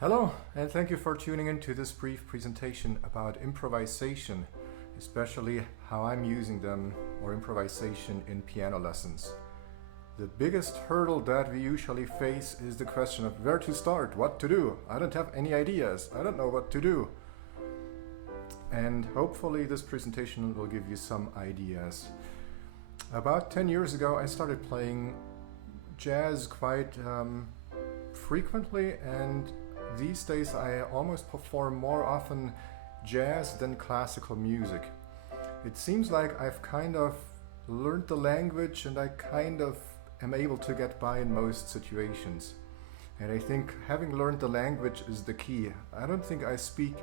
Hello, and thank you for tuning in to this brief presentation about improvisation, especially how I'm using them or improvisation in piano lessons. The biggest hurdle that we usually face is the question of where to start, what to do. I don't have any ideas, I don't know what to do. And hopefully this presentation will give you some ideas. About 10 years ago I started playing jazz quite frequently, and these days I almost perform more often jazz than classical music. It seems like I've kind of learned the language and I kind of am able to get by in most situations. And I think having learned the language is the key. I don't think I speak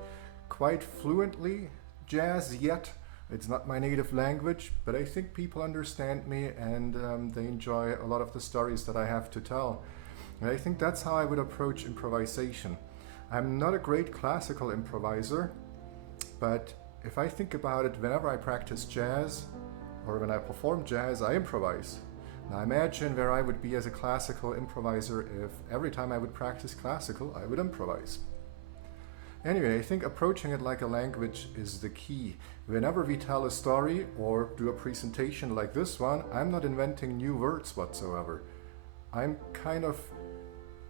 quite fluently jazz yet. It's not my native language, but I think people understand me and they enjoy a lot of the stories that I have to tell. And I think that's how I would approach improvisation. I'm not a great classical improviser, but if I think about it, whenever I practice jazz or when I perform jazz, I improvise. Now imagine where I would be as a classical improviser if every time I would practice classical, I would improvise. Anyway, I think approaching it like a language is the key. Whenever we tell a story or do a presentation like this one, I'm not inventing new words whatsoever. I'm kind of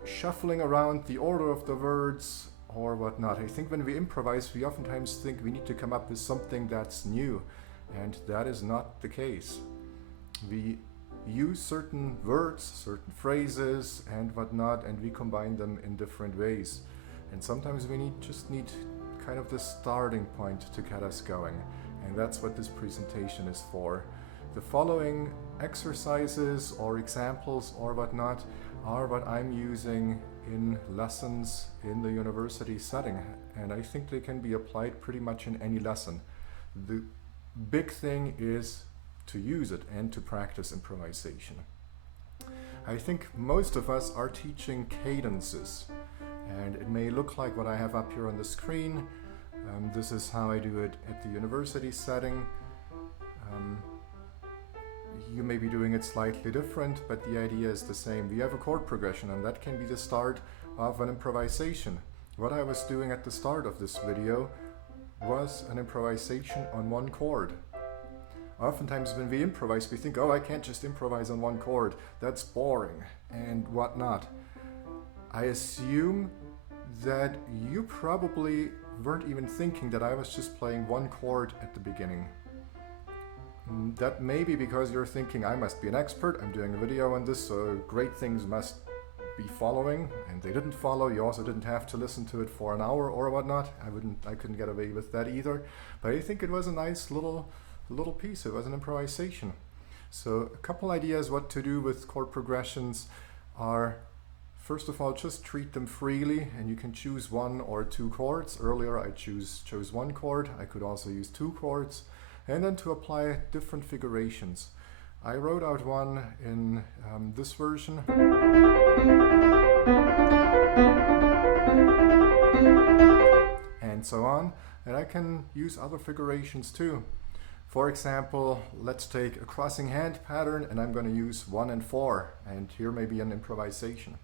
shuffling around the order of the words or whatnot. I think when we improvise, we oftentimes think we need to come up with something that's new, and that is not the case. We use certain words, certain phrases and whatnot, and we combine them in different ways. And sometimes we just need kind of the starting point to get us going, and that's what this presentation is for. The following exercises or examples or whatnot are what I'm using in lessons in the university setting, and I think they can be applied pretty much in any lesson. The big thing is to use it and to practice improvisation. I think most of us are teaching cadences, and it may look like what I have up here on the screen. This is how I do it at the university setting. You may be doing it slightly different, but the idea is the same. We have a chord progression, and that can be the start of an improvisation. What I was doing at the start of this video was an improvisation on one chord. Oftentimes when we improvise, we think, oh, I can't just improvise on one chord. That's boring and whatnot. I assume that you probably weren't even thinking that I was just playing one chord at the beginning. That may be because you're thinking, I must be an expert, I'm doing a video on this, so great things must be following, and they didn't follow. You also didn't have to listen to it for an hour or whatnot. I couldn't get away with that either. But I think it was a nice little piece. It was an improvisation. So a couple ideas what to do with chord progressions are, first of all, just treat them freely, and you can choose one or two chords. Earlier I chose one chord. I could also use two chords. And then to apply different figurations. I wrote out one in this version. And so on. And I can use other figurations too. For example, let's take a crossing hand pattern, and I'm going to use 1 and 4. And here may be an improvisation.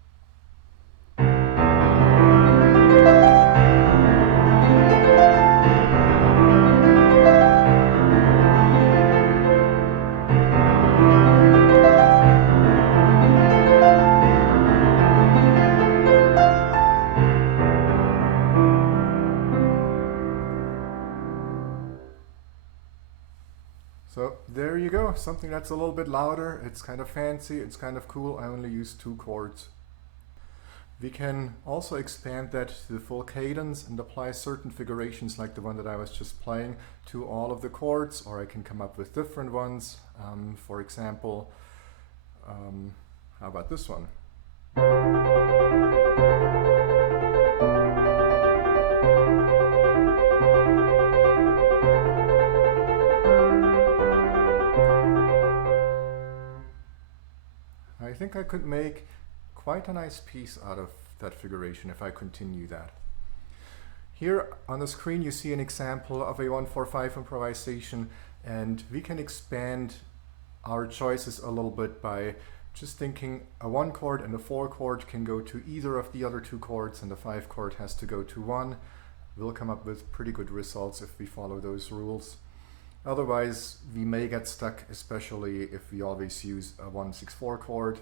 So there you go, something that's a little bit louder. It's kind of fancy, it's kind of cool. I only use two chords. We can also expand that to the full cadence and apply certain figurations like the one that I was just playing to all of the chords, or I can come up with different ones. For example, how about this one? I think I could make quite a nice piece out of that figuration if I continue that. Here on the screen you see an example of a 1-4-5 improvisation, and we can expand our choices a little bit by just thinking a 1 chord and a 4 chord can go to either of the other 2 chords, and the 5 chord has to go to 1. We'll come up with pretty good results if we follow those rules. Otherwise, we may get stuck, especially if we always use a 1-6-4 chord.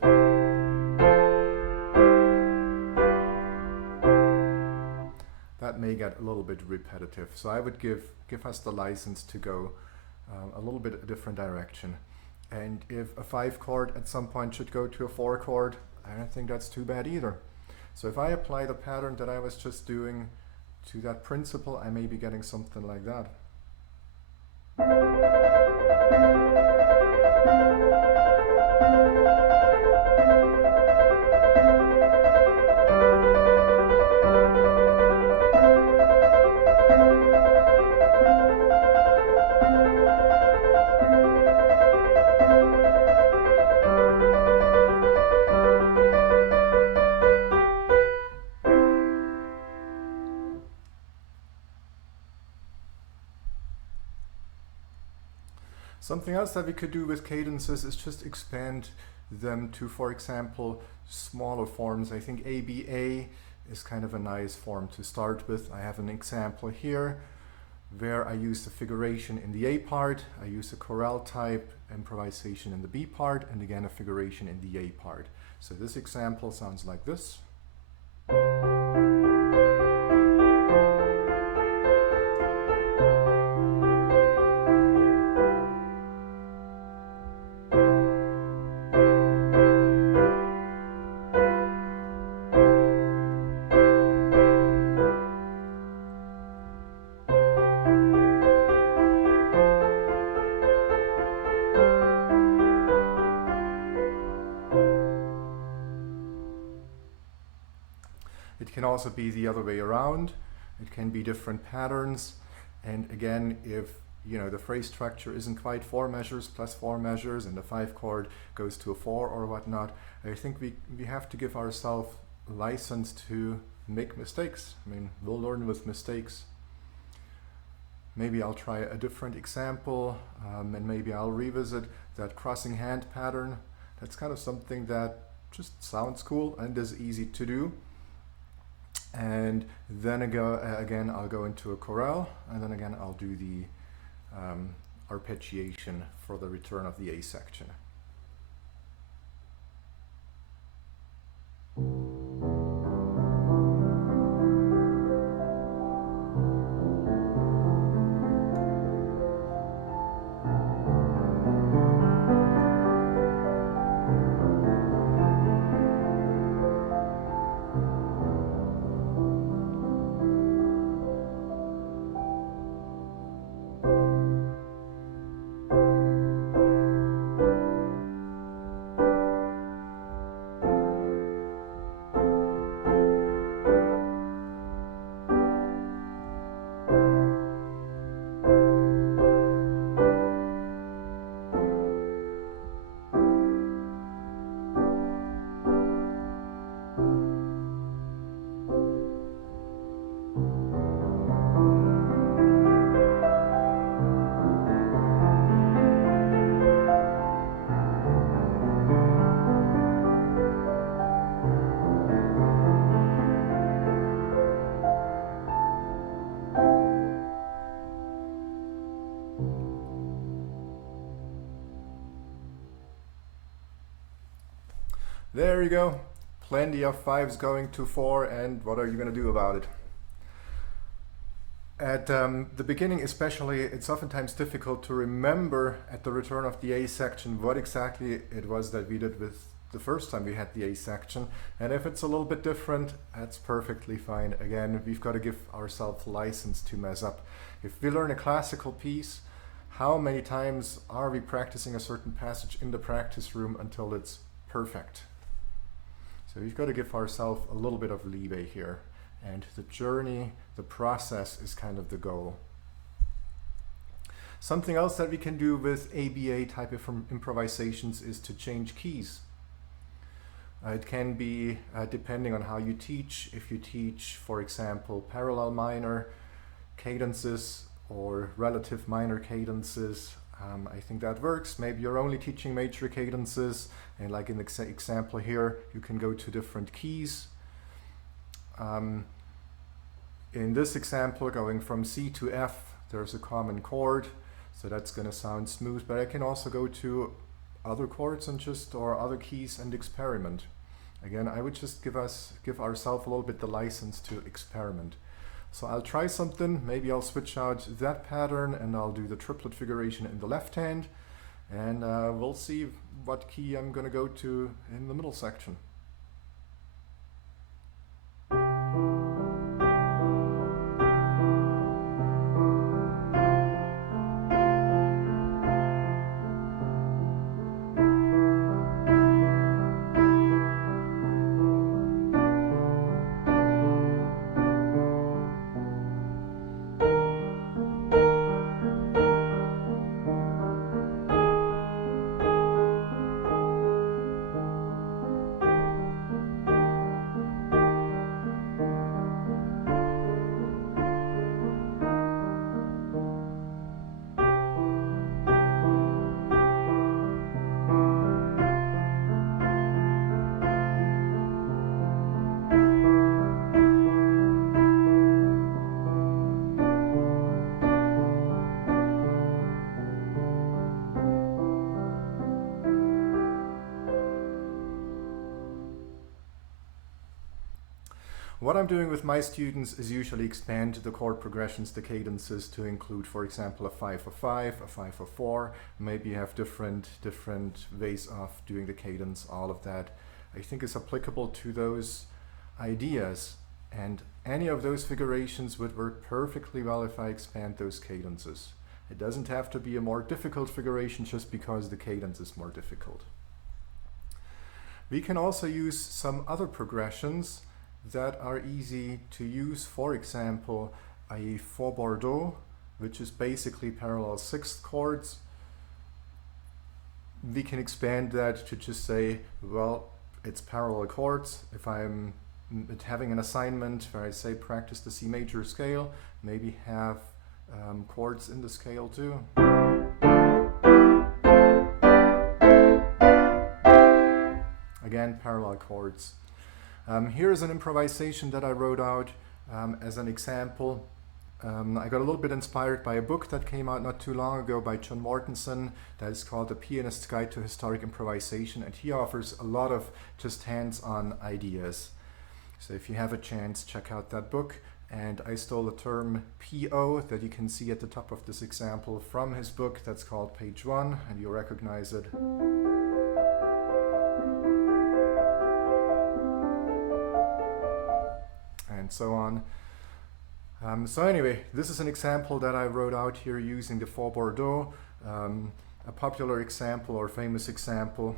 That may get a little bit repetitive. So I would give us the license to go a little bit a different direction. And if a 5 chord at some point should go to a 4 chord, I don't think that's too bad either. So if I apply the pattern that I was just doing to that principle, I may be getting something like that. Something else that we could do with cadences is just expand them to, for example, smaller forms. I think ABA is kind of a nice form to start with. I have an example here where I use the figuration in the A part, I use a chorale type improvisation in the B part, and again a figuration in the A part. So this example sounds like this. It can also be the other way around. It can be different patterns. And again, if the phrase structure isn't quite 4 measures plus 4 measures and the 5 chord goes to a 4 or whatnot, I think we have to give ourselves license to make mistakes. I mean, we'll learn with mistakes. Maybe I'll try a different example, and maybe I'll revisit that crossing hand pattern. That's kind of something that just sounds cool and is easy to do. And then again, I'll go into a chorale, and then again, I'll do the arpeggiation for the return of the A section. There you go. Plenty of 5s going to 4, and what are you going to do about it? At the beginning especially, it's oftentimes difficult to remember at the return of the A section what exactly it was that we did with the first time we had the A section. And if it's a little bit different, that's perfectly fine. Again, we've got to give ourselves license to mess up. If we learn a classical piece, how many times are we practicing a certain passage in the practice room until it's perfect? So we've got to give ourselves a little bit of leeway here. And the journey, the process is kind of the goal. Something else that we can do with ABA type of improvisations is to change keys. It can be depending on how you teach. If you teach, for example, parallel minor cadences or relative minor cadences, I think that works. Maybe you're only teaching major cadences, and like in the example here, you can go to different keys. In this example, going from C to F, there's a common chord, so that's going to sound smooth, but I can also go to other chords and or other keys and experiment. Again, I would just give ourselves a little bit the license to experiment. So I'll try something, maybe I'll switch out that pattern and I'll do the triplet figuration in the left hand, and we'll see what key I'm going to go to in the middle section. What I'm doing with my students is usually expand the chord progressions, the cadences, to include, for example, a 5/5, a 5/4. Maybe you have different ways of doing the cadence. All of that, I think, is applicable to those ideas. And any of those figurations would work perfectly well if I expand those cadences. It doesn't have to be a more difficult figuration just because the cadence is more difficult. We can also use some other progressions that are easy to use. For example, a Fauxbourdon, which is basically parallel sixth chords. We can expand that to just say, well, it's parallel chords. If I'm having an assignment where I say practice the C major scale, maybe have chords in the scale too. Again, parallel chords. Here is an improvisation that I wrote out as an example. I got a little bit inspired by a book that came out not too long ago by John Mortensen that is called The Pianist's Guide to Historic Improvisation, and he offers a lot of just hands-on ideas. So if you have a chance, check out that book. And I stole the term PO that you can see at the top of this example from his book. That's called page 1, and you'll recognize it. And so on. So anyway, this is an example that I wrote out here using the Fauxbourdon, a popular example or famous example.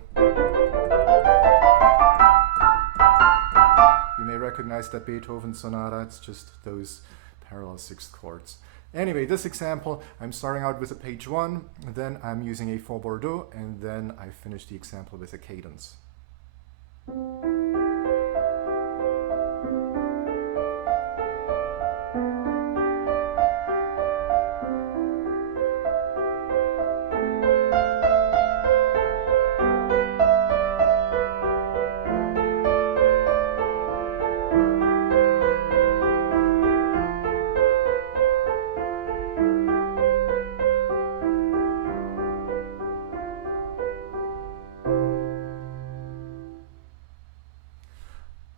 You may recognize that Beethoven sonata. It's just those parallel sixth chords. Anyway, this example, I'm starting out with a page 1, then I'm using a Fauxbourdon, and then I finish the example with a cadence.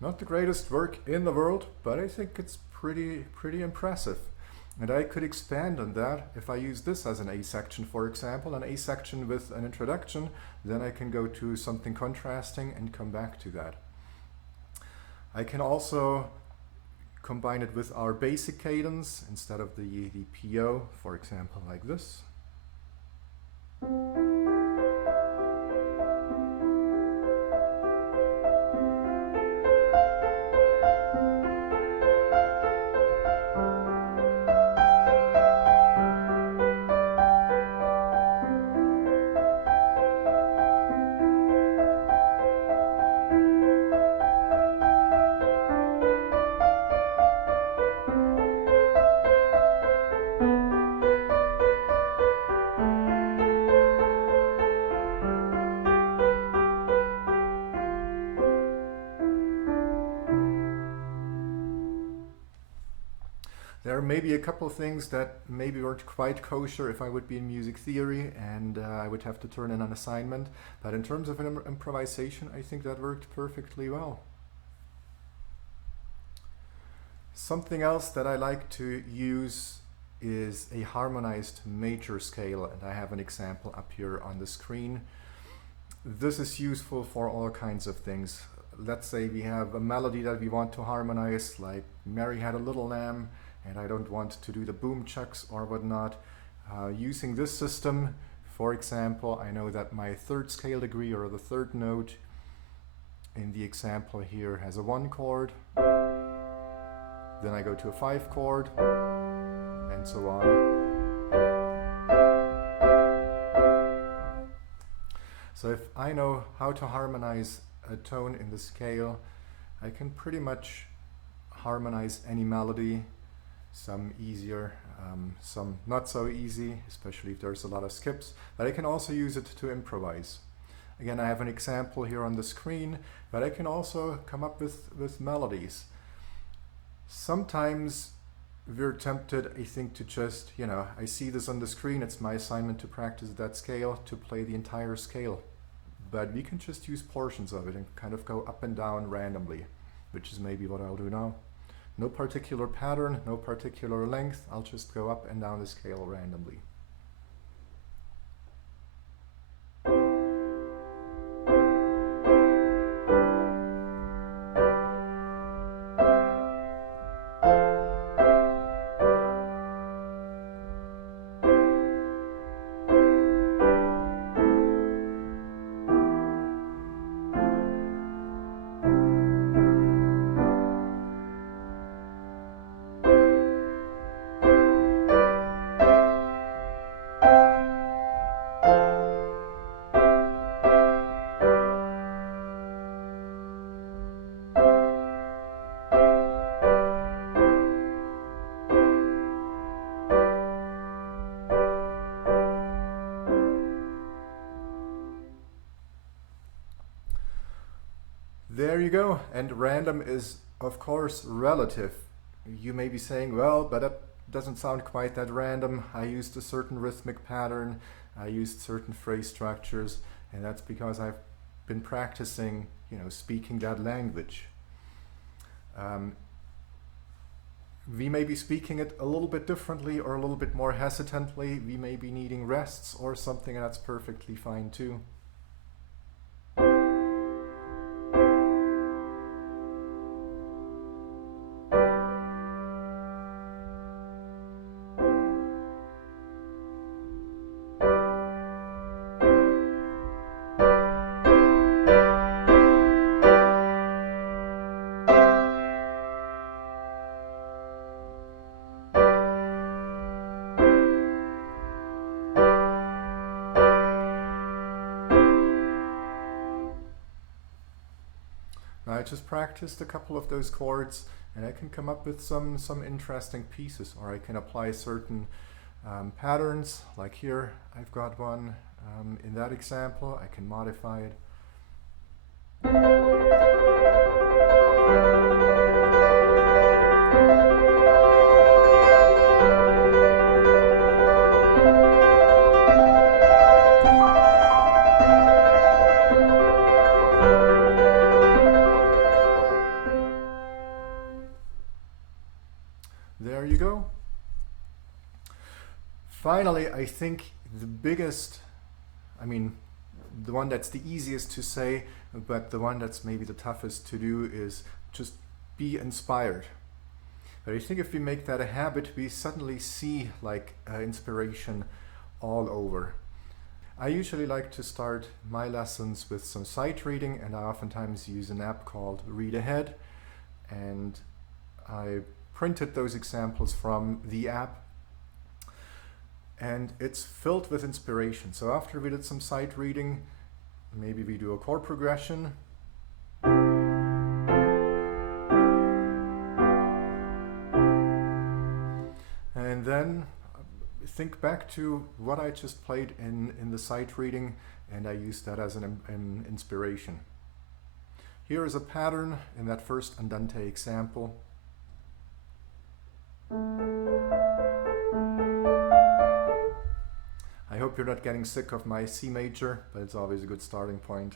Not the greatest work in the world, but I think it's pretty impressive. And I could expand on that. If I use this as an A section, for example, an A section with an introduction, then I can go to something contrasting and come back to that. I can also combine it with our basic cadence instead of the PO, for example, like this. may be a couple things that maybe weren't quite kosher if I would be in music theory and I would have to turn in an assignment. But in terms of an improvisation, I think that worked perfectly well. Something else that I like to use is a harmonized major scale, and I have an example up here on the screen. This is useful for all kinds of things. Let's say we have a melody that we want to harmonize, like Mary Had a Little Lamb, and I don't want to do the boom chucks or whatnot. Using this system, for example, I know that my third scale degree, or the third note in the example here, has a 1 chord. Then I go to a 5 chord, and so on. So if I know how to harmonize a tone in the scale, I can pretty much harmonize any melody, some easier, some not so easy, especially if there's a lot of skips, but I can also use it to improvise. Again, I have an example here on the screen, but I can also come up with melodies. Sometimes we're tempted, I think, to just, I see this on the screen, it's my assignment to practice that scale, to play the entire scale. But we can just use portions of it and kind of go up and down randomly, which is maybe what I'll do now. No particular pattern, no particular length, I'll just go up and down the scale randomly. There you go, and random is of course relative. You may be saying, well, but that doesn't sound quite that random. I used a certain rhythmic pattern, I used certain phrase structures, and that's because I've been practicing, speaking that language. We may be speaking it a little bit differently or a little bit more hesitantly. We may be needing rests or something, and that's perfectly fine too. I just practiced a couple of those chords and I can come up with some interesting pieces, or I can apply certain patterns, like here I've got one in that example. I can modify it. There you go. Finally, I think the biggest, the one that's the easiest to say, but the one that's maybe the toughest to do, is just be inspired. But I think if we make that a habit, we suddenly see inspiration all over. I usually like to start my lessons with some sight reading, and I oftentimes use an app called Read Ahead, and I printed those examples from the app, and it's filled with inspiration. So after we did some sight reading, maybe we do a chord progression, and then think back to what I just played in the sight reading, and I use that as an inspiration. Here is a pattern in that first andante example. I hope you're not getting sick of my C major, but it's always a good starting point.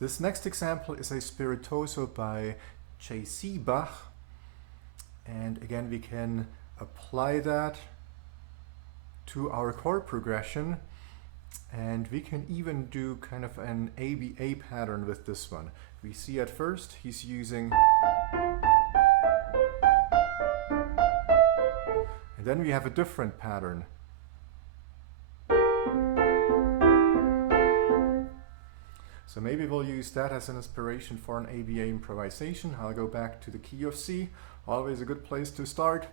This next example is a spirituoso by J.C. Bach, and again we can apply that to our chord progression, and we can even do kind of an ABA pattern with this one. We see at first he's using, and then we have a different pattern. So maybe we'll use that as an inspiration for an ABA improvisation. I'll go back to the key of C, always a good place to start.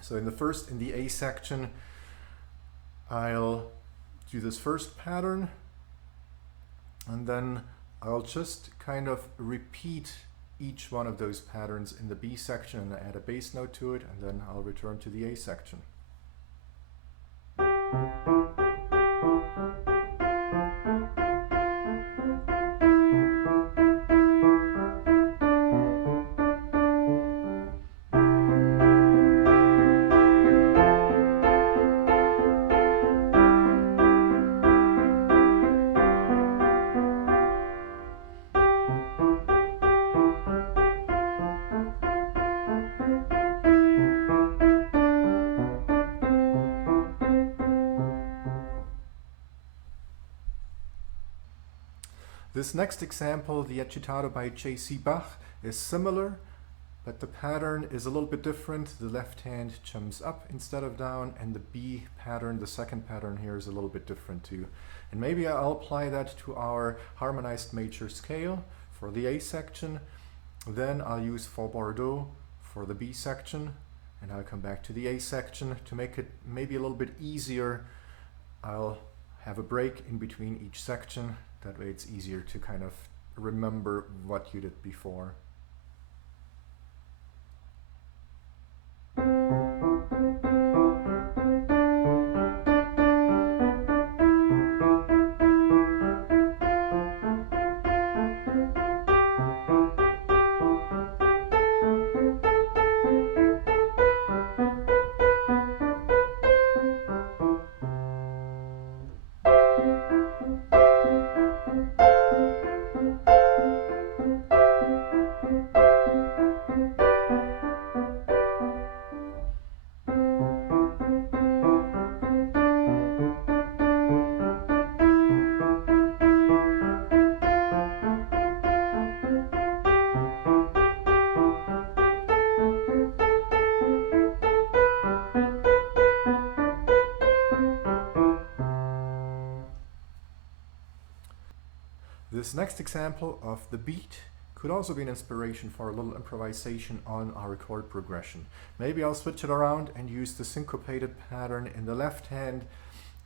So in the A section, I'll do this first pattern, and then I'll just kind of repeat each one of those patterns in the B section and add a bass note to it, and then I'll return to the A section. This next example, the Agitato by J.C. Bach, is similar, but the pattern is a little bit different. The left hand jumps up instead of down, and the B pattern, the second pattern here, is a little bit different too. And maybe I'll apply that to our harmonized major scale for the A section. Then I'll use Fauxbourdon for the B section, and I'll come back to the A section. To make it maybe a little bit easier, I'll have a break in between each section. That way it's easier to kind of remember what you did before. This next example of the beat could also be an inspiration for a little improvisation on our chord progression. Maybe I'll switch it around and use the syncopated pattern in the left hand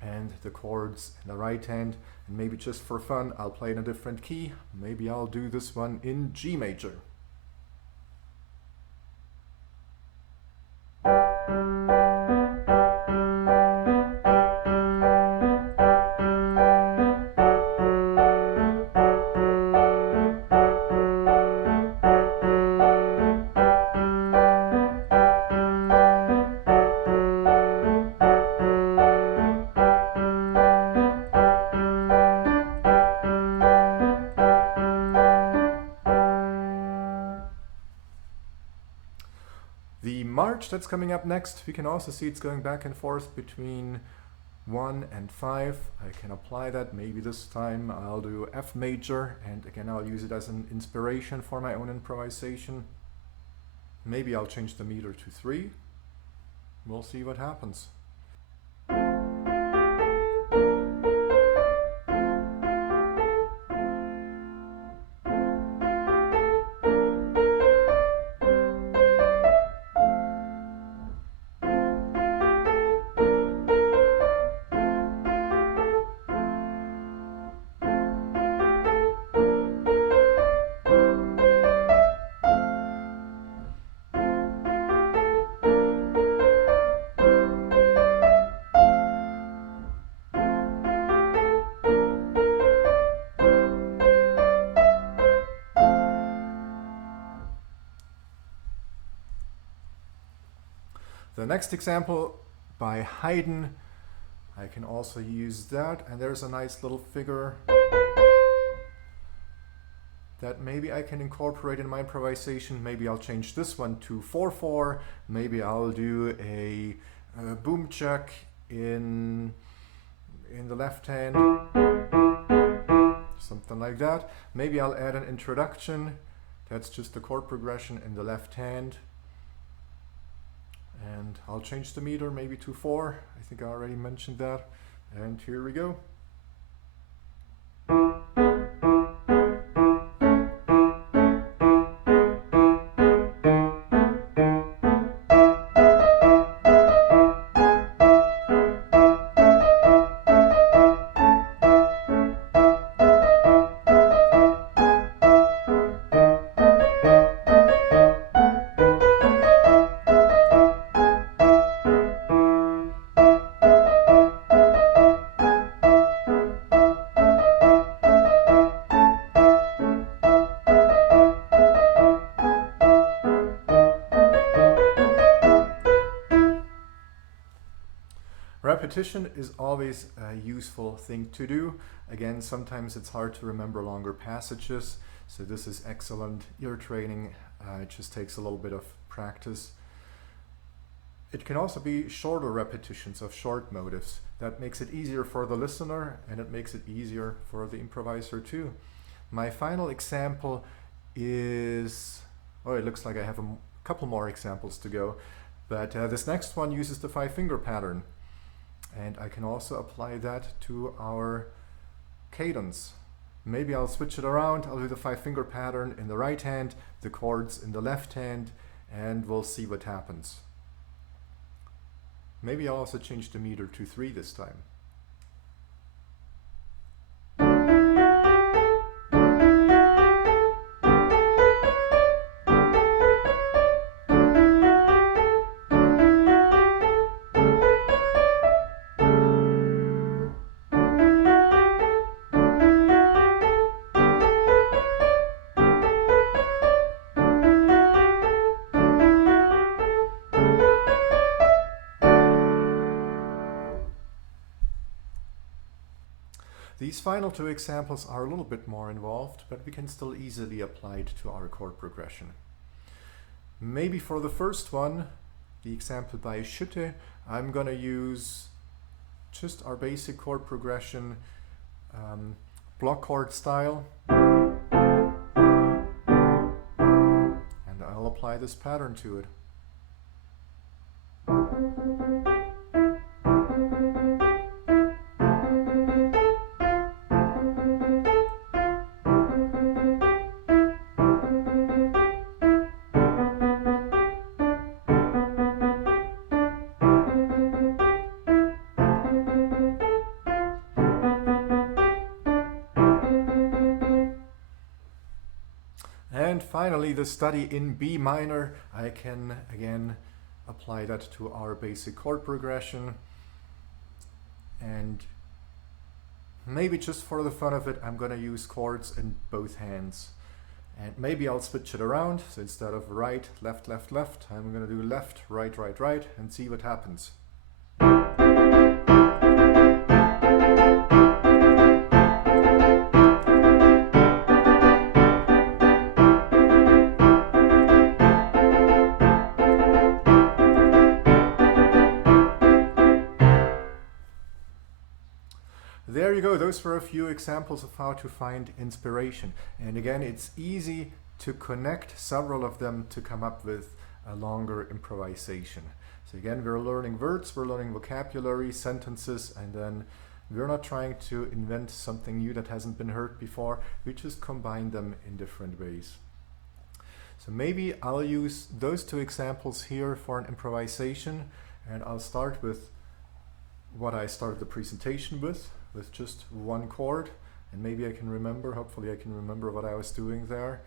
and the chords in the right hand, and maybe just for fun I'll play in a different key. Maybe I'll do this one in G major. The march that's coming up next, we can also see it's going back and forth between 1 and 5. I can apply that. Maybe this time I'll do F major, and again I'll use it as an inspiration for my own improvisation. Maybe I'll change the meter to 3. We'll see what happens. The next example by Haydn, I can also use that, and there's a nice little figure that maybe I can incorporate in my improvisation. Maybe I'll change this one to 4/4. Maybe I'll do a boom check in the left hand, something like that. Maybe I'll add an introduction. That's just the chord progression in the left hand. And I'll change the meter maybe to 4. I think I already mentioned that. And here we go. Repetition is always a useful thing to do. Again, sometimes it's hard to remember longer passages, so this is excellent ear training. It just takes a little bit of practice. It can also be shorter repetitions of short motifs. That makes it easier for the listener, and it makes it easier for the improviser too. My final example is, oh, it looks like I have a couple more examples to go, but this next one uses the 5-finger pattern. And I can also apply that to our cadence. Maybe I'll switch it around. I'll do the 5-finger pattern in the right hand, the chords in the left hand, and we'll see what happens. Maybe I'll also change the meter to 3 this time. These final 2 examples are a little bit more involved, but we can still easily apply it to our chord progression. Maybe for the first one, the example by Schütte, I'm going to use just our basic chord progression, block chord style. And I'll apply this pattern to it. And finally, the study in B minor, I can again apply that to our basic chord progression. And maybe just for the fun of it, I'm going to use chords in both hands. And maybe I'll switch it around. So instead of right, left, left, left, I'm going to do left, right, right, right, and see what happens. There you go, those were a few examples of how to find inspiration. And again, it's easy to connect several of them to come up with a longer improvisation. So again, we're learning words, we're learning vocabulary, sentences, and then we're not trying to invent something new that hasn't been heard before. We just combine them in different ways. So maybe I'll use those 2 examples here for an improvisation, and I'll start with what I started the presentation with just 1 chord, and maybe I can remember, hopefully I can remember what I was doing there.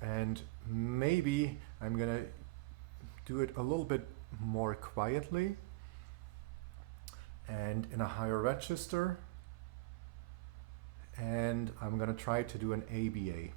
And maybe I'm gonna do it a little bit more quietly and in a higher register, and I'm gonna try to do an ABA.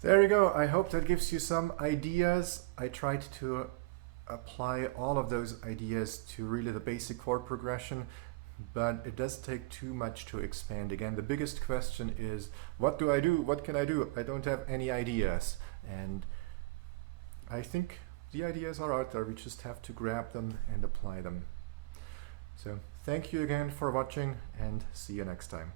There you go. I hope that gives you some ideas. I tried to apply all of those ideas to really the basic chord progression, but it does take too much to expand. Again, the biggest question is, what do I do? What can I do? I don't have any ideas. And I think the ideas are out there. We just have to grab them and apply them. So thank you again for watching, and see you next time.